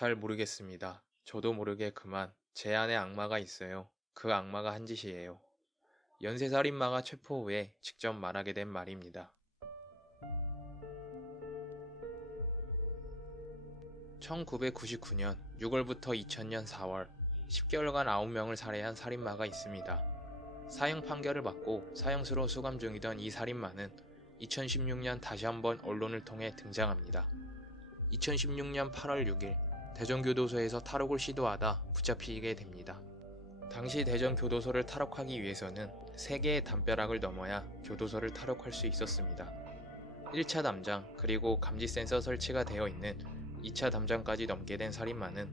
잘 모르겠습니다. 저도 모르게 그만 제 안에 악마가 있어요. 그 악마가 한 짓이에요. 연쇄살인마가 체포 후에 직접 말하게 된 말입니다. 1999년 6월부터 2000년 4월 10개월간 9명을 살해한 살인마가 있습니다. 사형 판결을 받고 사형수로 수감 중이던 이 살인마는 2016년 다시 한번 언론을 통해 등장합니다. 2016년 8월 6일 대전교도소에서 탈옥을 시도하다 붙잡히게 됩니다. 당시 대전교도소를 탈옥하기 위해서는 3개의 담벼락을 넘어야 교도소를 탈옥할 수 있었습니다. 1차 담장 그리고 감지 센서 설치가 되어 있는 2차 담장까지 넘게 된 살인마는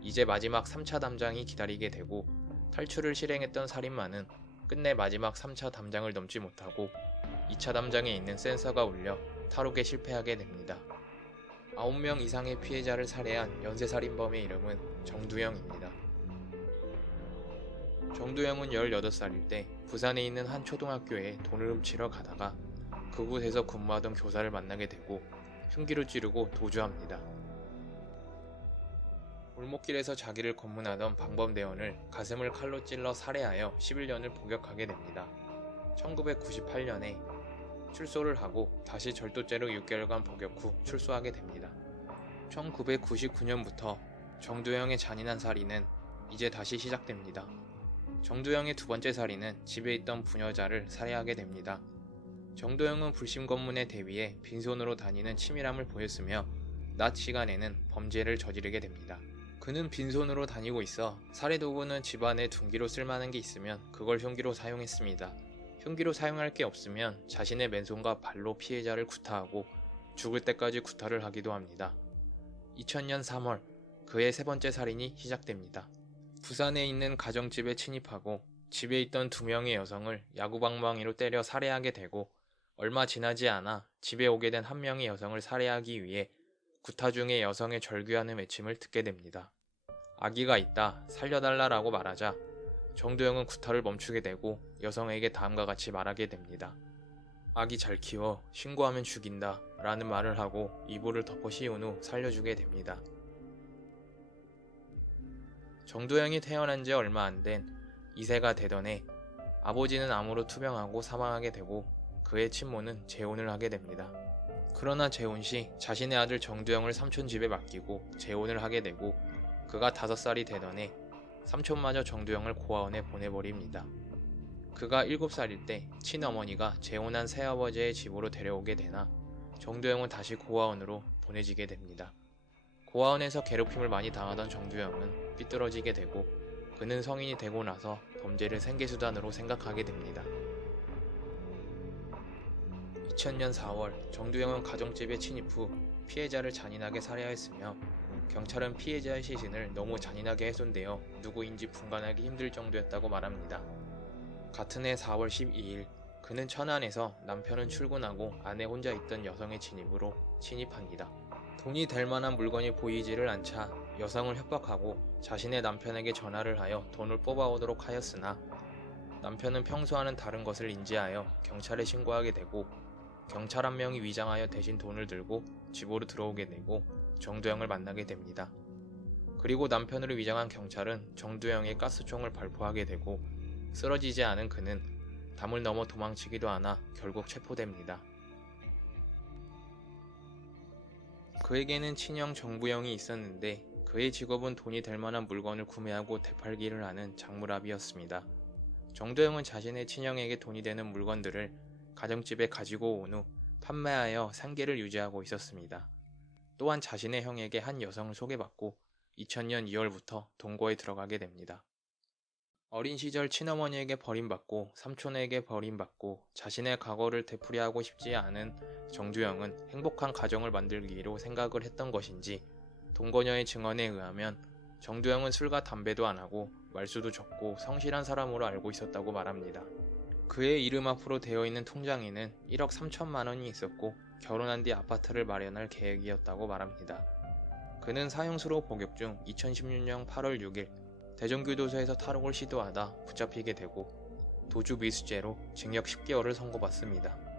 이제 마지막 3차 담장이 기다리게 되고, 탈출을 실행했던 살인마는 끝내 마지막 3차 담장을 넘지 못하고 2차 담장에 있는 센서가 울려 탈옥에 실패하게 됩니다. 9명 이상의 피해자를 살해한 연쇄살인범의 이름은 정두영입니다. 정두영은 18살일 때 부산에 있는 한 초등학교에 돈을 훔치러 가다가 그곳에서 근무하던 교사를 만나게 되고 흉기로 찌르고 도주합니다. 골목길에서 자기를 검문하던 방범대원을 가슴을 칼로 찔러 살해하여 11년을 복역하게 됩니다. 1998년에 출소를 하고 다시 절도죄로 6개월간 복역 후 출소하게 됩니다. 1999년부터 정두영의 잔인한 살인은 이제 다시 시작됩니다. 정두영의 두 번째 살인은 집에 있던 부녀자를 살해하게 됩니다. 정두영은 불심 검문에 대비해 빈손으로 다니는 치밀함을 보였으며 낮 시간에는 범죄를 저지르게 됩니다. 그는 빈손으로 다니고 있어 살해 도구는 집안에 둔기로 쓸만한 게 있으면 그걸 흉기로 사용했습니다. 흉기로 사용할 게 없으면 자신의 맨손과 발로 피해자를 구타하고 죽을 때까지 구타를 하기도 합니다. 2000년 3월 그의 세 번째 살인이 시작됩니다. 부산에 있는 가정집에 침입하고 집에 있던 2명의 여성을 야구방망이로 때려 살해하게 되고, 얼마 지나지 않아 집에 오게 된 1명의 여성을 살해하기 위해 구타 중에 여성의 절규하는 외침을 듣게 됩니다. 아기가 있다, 살려달라라고 말하자 정두영은 구타를 멈추게 되고 여성에게 다음과 같이 말하게 됩니다. 아기 잘 키워, 신고하면 죽인다 라는 말을 하고 이불을 덮어 씌운 후 살려주게 됩니다. 정두영이 태어난 지 얼마 안 된 2세가 되던 해 아버지는 암으로 투병하고 사망하게 되고 그의 친모는 재혼을 하게 됩니다. 그러나 재혼 시 자신의 아들 정두영을 삼촌 집에 맡기고 재혼을 하게 되고, 그가 5살이 되던 해 삼촌마저 정두영을 고아원에 보내버립니다. 그가 7살일 때 친어머니가 재혼한 새아버지의 집으로 데려오게 되나 정두영은 다시 고아원으로 보내지게 됩니다. 고아원에서 괴롭힘을 많이 당하던 정두영은 삐뚤어지게 되고 그는 성인이 되고 나서 범죄를 생계수단으로 생각하게 됩니다. 2000년 4월 정두영은 가정집에 침입 후 피해자를 잔인하게 살해하였으며 경찰은 피해자의 시신을 너무 잔인하게 훼손되어 누구인지 분간하기 힘들 정도였다고 말합니다. 같은 해 4월 12일 그는 천안에서 남편은 출근하고 아내 혼자 있던 여성의 진입으로 침입합니다. 돈이 될 만한 물건이 보이지를 않자 여성을 협박하고 자신의 남편에게 전화를 하여 돈을 뽑아오도록 하였으나 남편은 평소와는 다른 것을 인지하여 경찰에 신고하게 되고, 경찰 한 명이 위장하여 대신 돈을 들고 집으로 들어오게 되고 정두영을 만나게 됩니다. 그리고 남편으로 위장한 경찰은 정두영의 가스총을 발포하게 되고 쓰러지지 않은 그는 담을 넘어 도망치기도 하나 결국 체포됩니다. 그에게는 친형 정부영이 있었는데 그의 직업은 돈이 될 만한 물건을 구매하고 되팔기를 하는 장물압이었습니다. 정두영은 자신의 친형에게 돈이 되는 물건들을 가정집에 가지고 온 후 판매하여 생계를 유지하고 있었습니다. 또한 자신의 형에게 한 여성을 소개받고 2000년 2월부터 동거에 들어가게 됩니다. 어린 시절 친어머니에게 버림받고 삼촌에게 버림받고 자신의 과거를 되풀이하고 싶지 않은 정두영은 행복한 가정을 만들기로 생각을 했던 것인지 동거녀의 증언에 의하면 정두영은 술과 담배도 안 하고 말수도 적고 성실한 사람으로 알고 있었다고 말합니다. 그의 이름 앞으로 되어 있는 통장에는 1억 3천만 원이 있었고 결혼한 뒤 아파트를 마련할 계획이었다고 말합니다. 그는 사형수로 복역 중 2016년 8월 6일 대전교도소에서 탈옥을 시도하다 붙잡히게 되고 도주 미수죄로 징역 10개월을 선고받습니다.